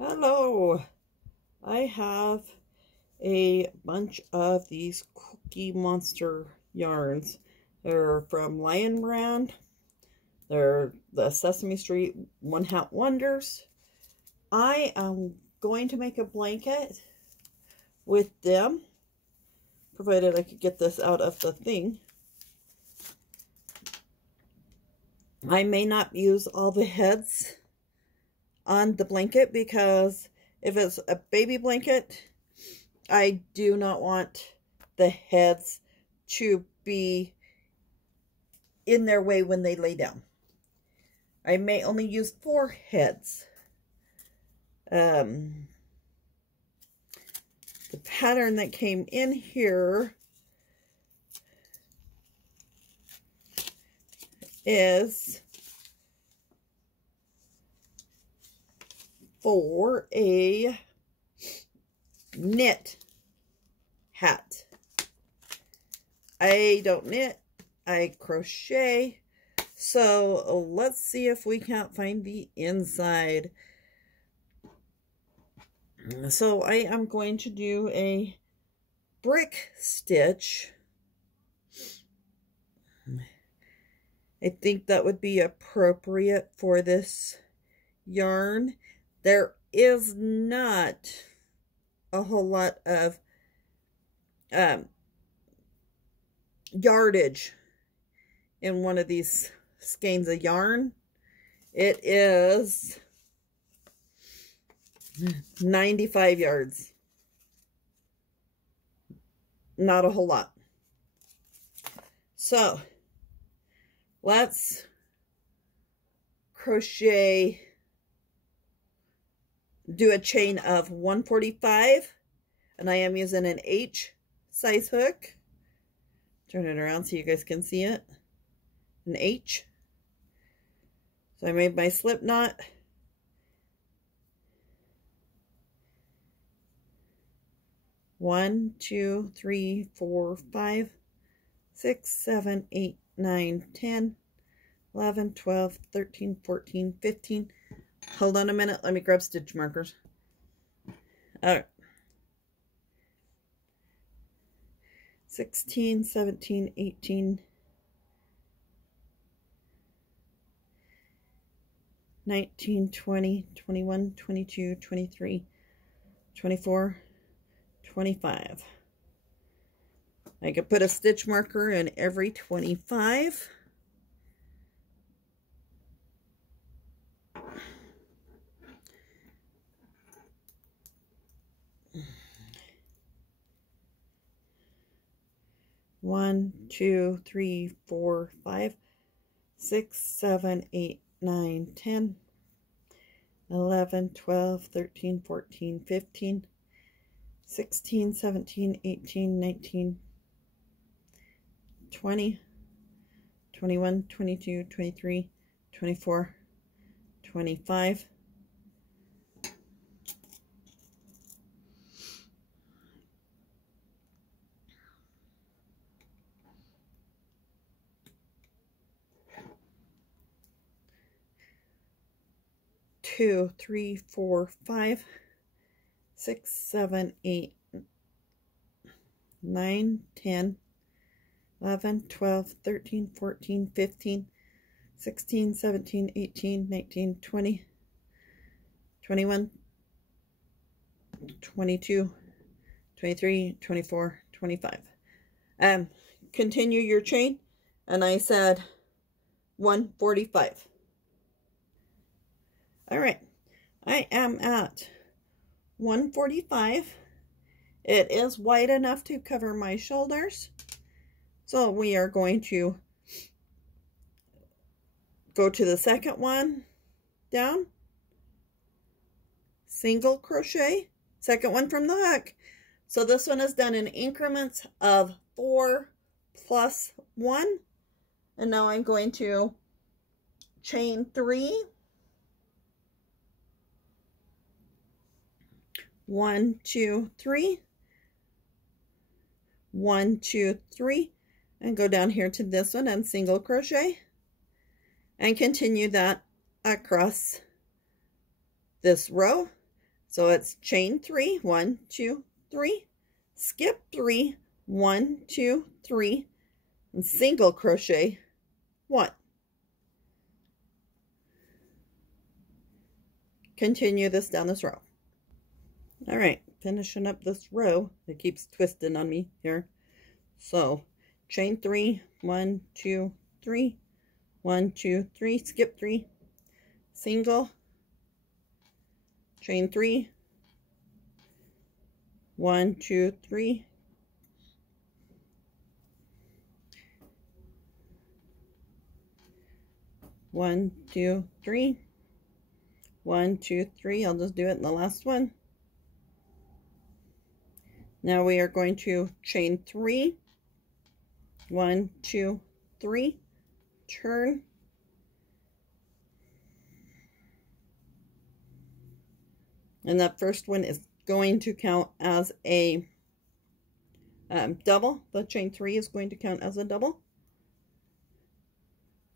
Hello, I have a bunch of these Cookie Monster yarns. They're from Lion Brand. They're the Sesame Street One Hat Wonders. I am going to make a blanket with them, provided I could get this out of the thing. I may not use all the heads on the blanket because if it's a baby blanket, I do not want the heads to be in their way when they lay down. I may only use 4 heads. The pattern that came in here is for a knit hat. I don't knit, I crochet. So let's see if we can't find the inside. So I am going to do a brick stitch. I think that would be appropriate for this yarn. There is not a whole lot of yardage in one of these skeins of yarn. It is 95 yards. Not a whole lot. So let's crochet, do a chain of 145, and I am using an H size hook. Turn it around so you guys can see it. An H. So I made my slip knot. One, 2, 3, 4, 5, 6, 7, 8, 9, 10, 11, 12, 13, 14, 15. Hold on a minute. Let me grab stitch markers. All right. 16, 17, 18, 19, 20, 21, 22, 23, 24, 25. I could put a stitch marker in every 25. One, 2, 3, 4, 5, 6, 7, 8, 9, 10, 11, 12, 13, 14, 15, 16, 17, 18, 19, 20, 21, 22, 23, 24, 25. Two, 3, 4, 5, 6, 7, 8, 9, 10, 11, 12, 13, 14, 15, 16, 17, 18, 19, 20, 21, 22, 23, 24, 25. Continue your chain, and I said 145. All right, I am at 145. It is wide enough to cover my shoulders. So we are going to go to the second one down, single crochet, second one from the hook. So this one is done in increments of 4 plus 1. And now I'm going to chain 3. 1, 2, 3, 1, 2, 3, and go down here to this one and single crochet, and continue that across this row So it's chain 3, 1, 2, 3, skip 3, 1, 2, 3, and single crochet 1. Continue this down this row. All right, finishing up this row. It keeps twisting on me here. So chain 3, 1, 2, 3, 1, 2, 3, skip 3, single, chain 3, 1, 2, 3, one, 2, 3, 1, 2, 3. I'll just do it in the last one. Now we are going to chain 3, 1, 2, 3, turn, and that first one is going to count as a double. The chain 3 is going to count as a double.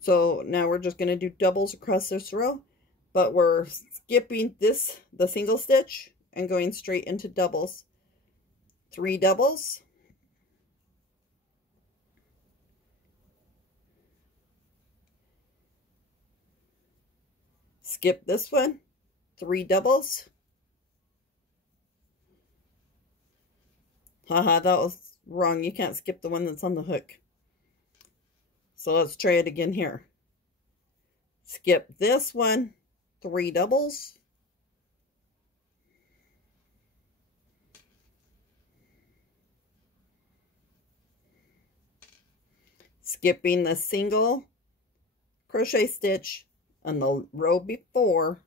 So now we're just going to do doubles across this row, but we're skipping the single stitch, and going straight into doubles. 3 doubles, skip this one, 3 doubles. Haha, that was wrong. You can't skip the one that's on the hook. So let's try it again here. Skip this one, 3 doubles. Skipping the single crochet stitch on the row before.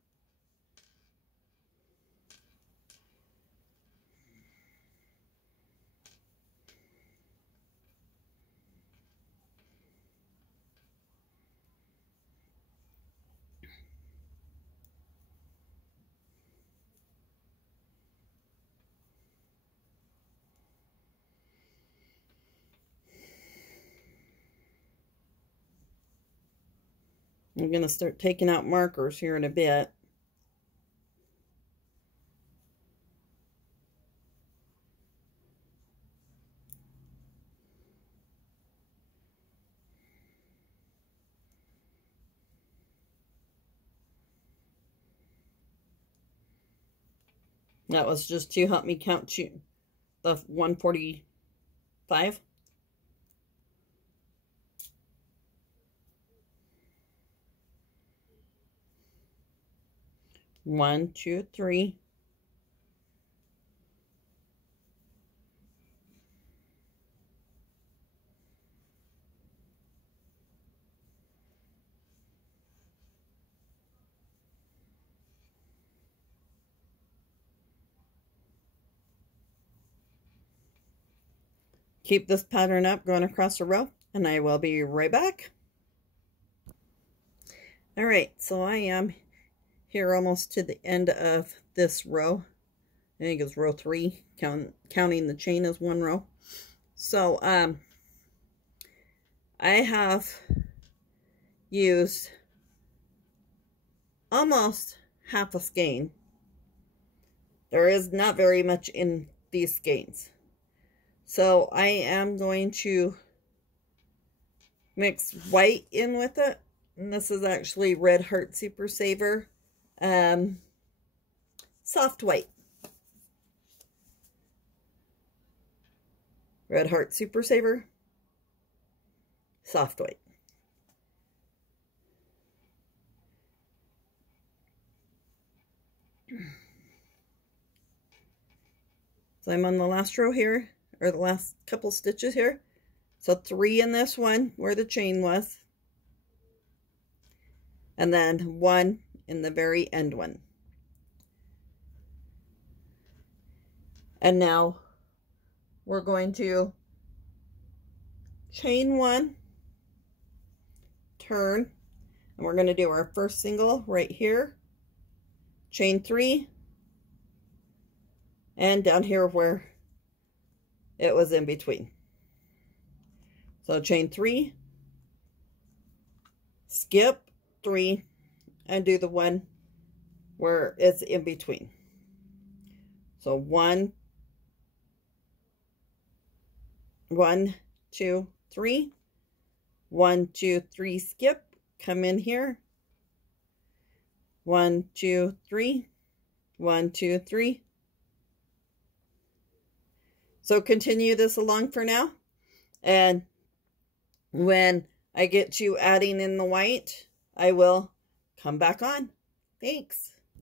I'm going to start taking out markers here in a bit. That was just to help me count the 145. One, two, three. Keep this pattern up going across the row, and I will be right back. All right, so I am here almost to the end of this row. I think it's row 3, counting the chain as one row. So I have used almost half a skein. There is not very much in these skeins. So I am going to mix white in with it. And this is actually Red Heart Super Saver. Soft white. Red Heart Super Saver. Soft white. So I'm on the last row here, or the last couple stitches here. So 3 in this one where the chain was, and then 1 in the very end one. And now we're going to chain 1, turn, and we're going to do our first single right here, chain 3, and down here where it was in between. So chain 3, skip 3, and do the one where it's in between. So 1, 1, 2, 3, 1, 2, 3, skip, come in here, 1, 2, 3, 1, 2, 3. So continue this along for now, and when I get to adding in the white, I will come back on. Thanks.